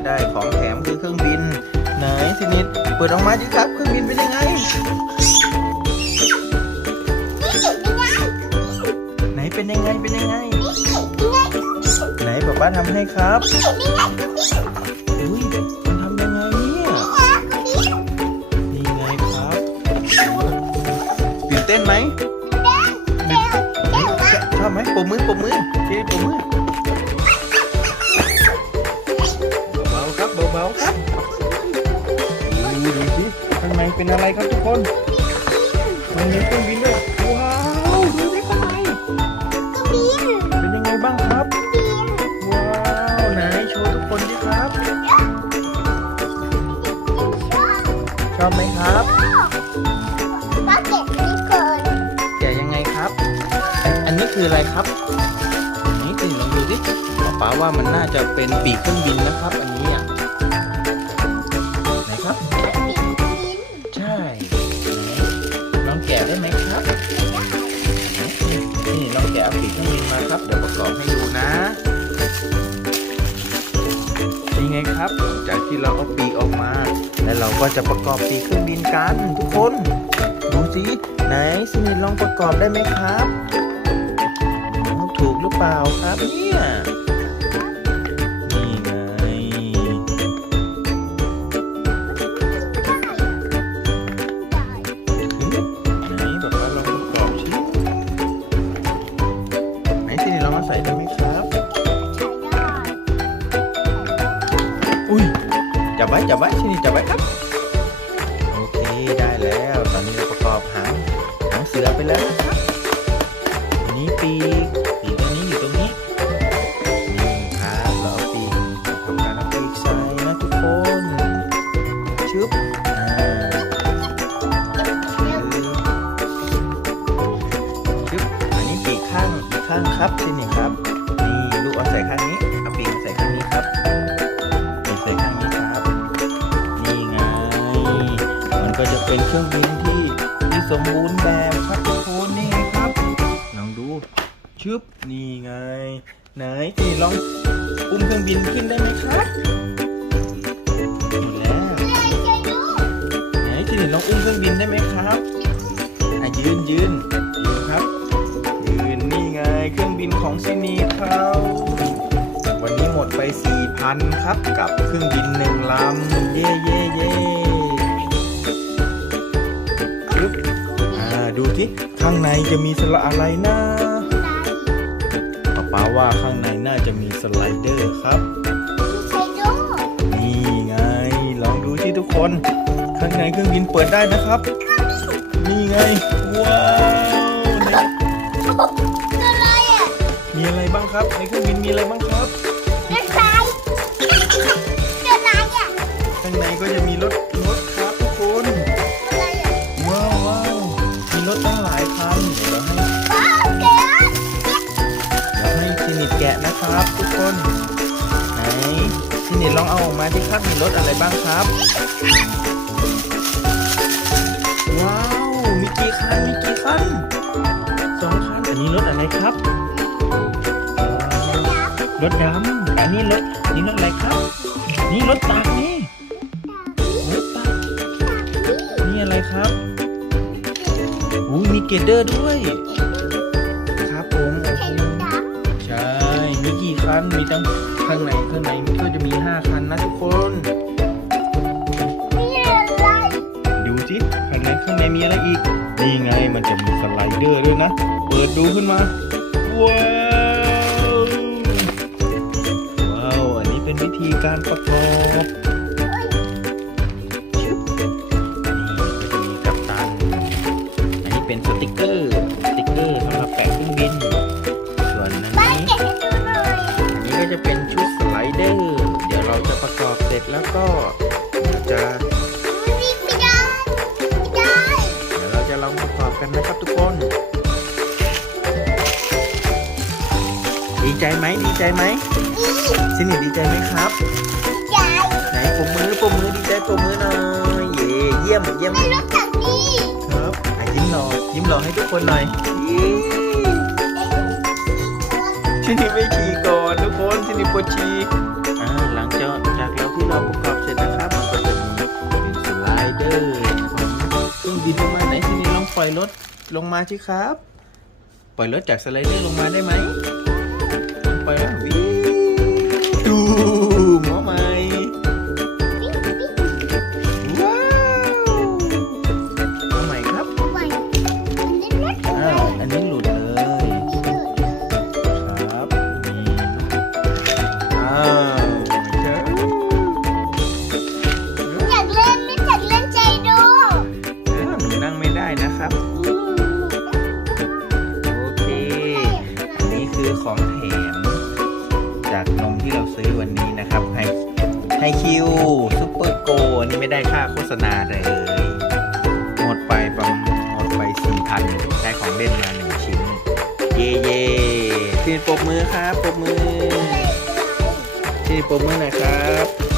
อยากจะได้ของแถมคือเครื่องบินไหนสินิดเปิดออกมาดิครับ เครื่องบินเป็นยังไงไหนเป็นยังไงเป็นยังไง ไหนป๊าป้าทำให้ครับอุ้ยมันทำยังไงเนี่ยนี่ไงครับตื่นเต้นไหมชอบไหมปมมือปมมือที่ปมมือ เบาครับดูดูสิข้างในเป็นอะไรครับทุกคนมันมีเครื่องบินด้วยว้าวดูสิข้างในเป็นยังไงบ้างครับว้าวไหนโชว์ทุกคนดิครับชอบไหมครับแกะยังไงครับ อันนี้คืออะไรครับอันนี้สิลองดูสิป๊าป๊าว่ามันน่าจะเป็นปีกเครื่องบินนะครับ อันนี้อะ นี่ยเอาปีกเครื่องบินมาครับ เดี๋ยวประกอบให้ดูนะนี่ไงครับ จากที่เราเอาปีกออกมา แล้วเราก็จะประกอบปีกเครื่องบินกัน ทุกคนดูสิไหนสนิทลองประกอบได้ไหมครับ ถูกหรือเปล่าครับเนี่ย อุ้ยจับไว้จับไว้สนิทจับไว้ครับ โอเคได้แล้ว ตอนนี้เราประกอบหางหางเสือไปแล้วนะครับอันนี้ปีกปีกตัวนี้อยู่ตรงนี้นี่ครับเราเอาปีกทำการเอาปีกใส่นะทุกคนชึบอ่าชึบอันนี้ปีกข้างอีกข้างครับใช่ไหมครับนี่ลูกเอาใส่ข้างนี้เอาปีกใส่ข้างนี้ครับ เป็นเครื่องบินที่ที่สมบูรณ์แบบครับทุกคนนี่ไงครับลองดูชึบนี่ไง ไหนที่ลองอุ้มเครื่องบินขึ้นได้ไหมครับหมดแล้วไหนที่ลองอุ้มเครื่องบินได้ไหมครับอะยืนยืนยืนครับยืนนี่ไงเครื่องบินของซินีเขาวันนี้หมดไป4,000ครับกับเครื่องบินหนึ่งลำเย่เย่เย่ ดูที่ข้างในจะมีสละอะไรนะป๊าป๊าว่าข้างในน่าจะมีสไลเดอร์ครับ นี่ไง ลองดูที่ทุกคน ข้างในเครื่องบินเปิดได้นะครับ นี่ไง ว้าวไหนมีอะไรบ้างครับ ในเครื่องบินมีอะไรบ้างครับข้างในก็จะมีรถรถะนะครับ ทุกคนไหนซินิตลองเอาออกมาที่ครับมีรถอะไรบ้างครับ ว้าวมีกี่คันมีกี่คันสองคันอันนี้รถอะไรครับรถดำอันนี้รถนี่รถอะไรครับ นี่รถตักนี่รถตักนี่อะไรครับอุ้มีเกดเดอร์ด้วย คัน มีตั้งข้างในข้างในก็จะมีห้าคันนะทุกคนดูสิข้างในข้างในมีอะไรอีก นี่ไงมันจะมีสไลเดอร์ด้วยนะ เปิดดูขึ้นมา ว้าว ว้าว อันนี้เป็นวิธีการประกอบชึบนี่ก็จะมีกัปตัน อันนี้เป็นสติกเกอร์ กอบกันนะครับทุกคน ดีใจไหมดีใจไหมซินิดีใจไหมครับไหนปมมือปมมือดีใจปมมือหน่อยเย่เยี่ยมเยี่ยมครับอะยิ้มหล่อยิ้มหล่อให้ทุกคนหน่อยยิ้มที่นี่ไม่ฉี่ก่อนทุกคนที่นี่ปวดฉี่ ล่อยรถลงมาสิครับ ปล่อยรถจากสไลเดอร์ลงมาได้ไหมปล่อยรถวิ่ง ไฮคิวซูเปอร์โกอันนี้ไม่ได้ค่าโฆษณาเลย หมดไปประมาณหมดไปสี่พันได้ของเล่นมาหนึ่งชิ้น เย่เย่ที่ปรบมือครับปรบมือที่ปรบมือหน่อยครับ